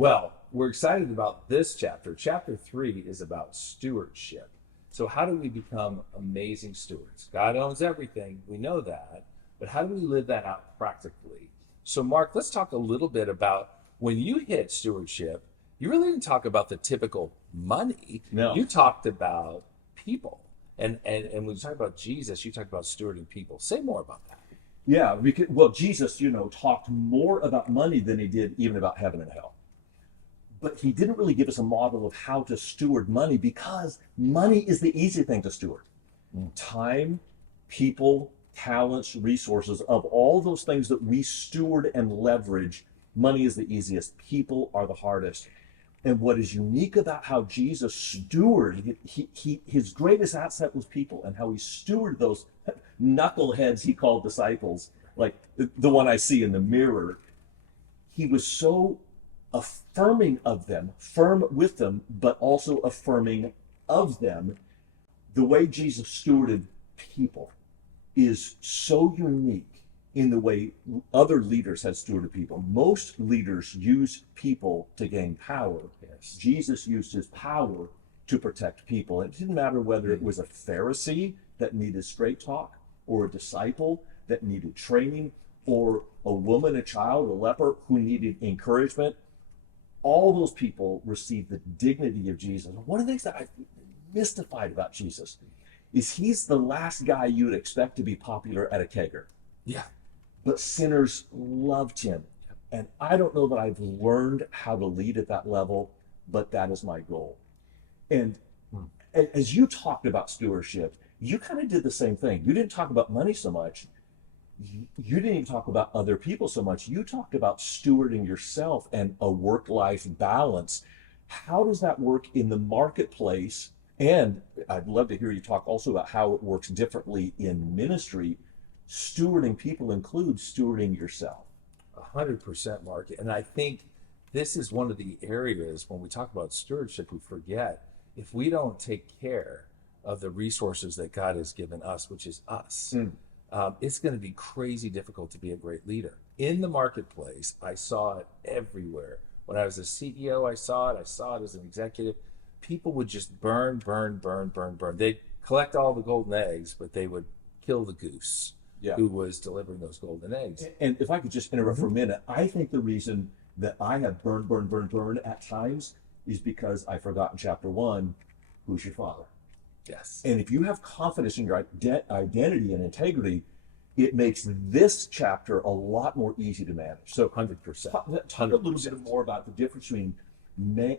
Well, we're excited about this chapter. Chapter 3 is about stewardship. So how do we become amazing stewards? God owns everything. We know that. But how do we live that out practically? So Mark, let's talk a little bit about when you hit stewardship, you really didn't talk about the typical money. No. You talked about people. And when you talk about Jesus, you talked about stewarding people. Say more about that. Yeah, because, well, Jesus, talked more about money than he did even about heaven and hell. But he didn't really give us a model of how to steward money because money is the easy thing to steward. Time, people, talents, resources, of all those things that we steward and leverage, money is the easiest. People are the hardest. And what is unique about how Jesus stewarded, his greatest asset was people, and how he stewarded those knuckleheads he called disciples, like the one I see in the mirror. He was so affirming of them, firm with them, but also affirming of them. The way Jesus stewarded people is so unique in the way other leaders have stewarded people. Most leaders use people to gain power. Yes. Jesus used his power to protect people. It didn't matter whether it was a Pharisee that needed straight talk, or a disciple that needed training, or a woman, a child, a leper who needed encouragement. All those people received the dignity of Jesus. One of the things that I'm mystified about Jesus is he's the last guy you'd expect to be popular at a kegger. Yeah. But sinners loved him. And I don't know that I've learned how to lead at that level, but that is my goal. And as you talked about stewardship, you kind of did the same thing. You didn't talk about money so much. You didn't even talk about other people so much. You talked about stewarding yourself and a work-life balance. How does that work in the marketplace? And I'd love to hear you talk also about how it works differently in ministry. Stewarding people includes stewarding yourself. 100%, Mark. And I think this is one of the areas when we talk about stewardship, we forget if we don't take care of the resources that God has given us, which is us, it's going to be crazy difficult to be a great leader. In the marketplace, I saw it everywhere. When I was a CEO, I saw it as an executive. People would just burn. They'd collect all the golden eggs, but they would kill the goose who was delivering those golden eggs. And if I could just interrupt for a minute, I think the reason that I have burn at times is because I forgot in chapter 1, who's your father? Yes. And if you have confidence in your identity and integrity, it makes this chapter a lot more easy to manage. So 100%. Talk a little bit more about the difference between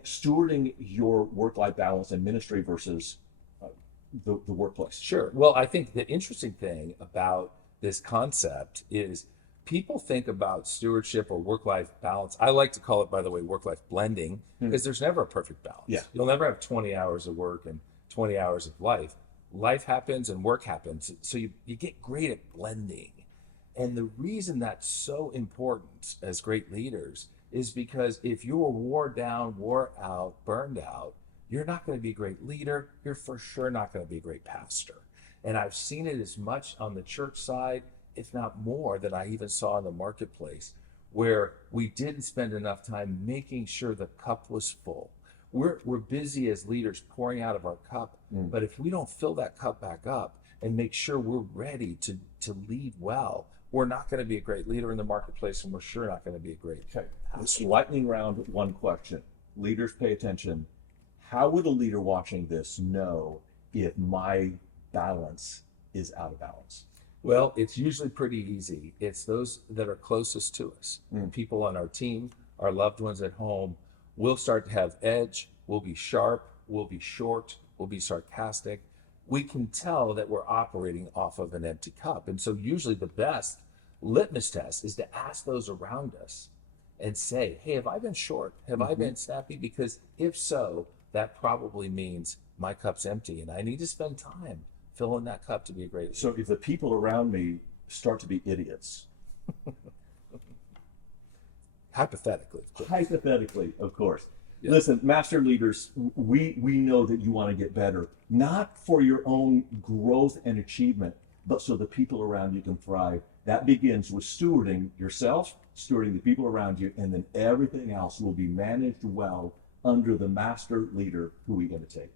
stewarding your work-life balance and ministry versus the workplace. Sure. Well, I think the interesting thing about this concept is people think about stewardship or work-life balance. I like to call it, by the way, work-life blending, because there's never a perfect balance. Yeah. You'll never have 20 hours of work and 20 hours of life. Life happens and work happens. So you get great at blending. And the reason that's so important as great leaders is because if you're wore down, wore out, burned out, you're not going to be a great leader. You're for sure not going to be a great pastor. And I've seen it as much on the church side, if not more, than I even saw in the marketplace, where we didn't spend enough time making sure the cup was full. We're busy as leaders pouring out of our cup, but if we don't fill that cup back up and make sure we're ready to lead well, we're not going to be a great leader in the marketplace, and we're sure not going to be a great pastor. Lightning round, one question. Leaders, pay attention. How would a leader watching this know if my balance is out of balance? Well, it's usually pretty easy. It's those that are closest to us. People on our team, our loved ones at home. We'll start to have edge. We'll be sharp. We'll be short. We'll be sarcastic. We can tell that we're operating off of an empty cup. And so usually the best litmus test is to ask those around us and say, hey, have I been short? Have I been snappy? Because if so, that probably means my cup's empty and I need to spend time filling that cup to be a great leader. So if the people around me start to be idiots. Hypothetically, of course. Yeah. Listen, master leaders, we know that you want to get better, not for your own growth and achievement, but so the people around you can thrive. That begins with stewarding yourself, stewarding the people around you, and then everything else will be managed well under the master leader who we imitate.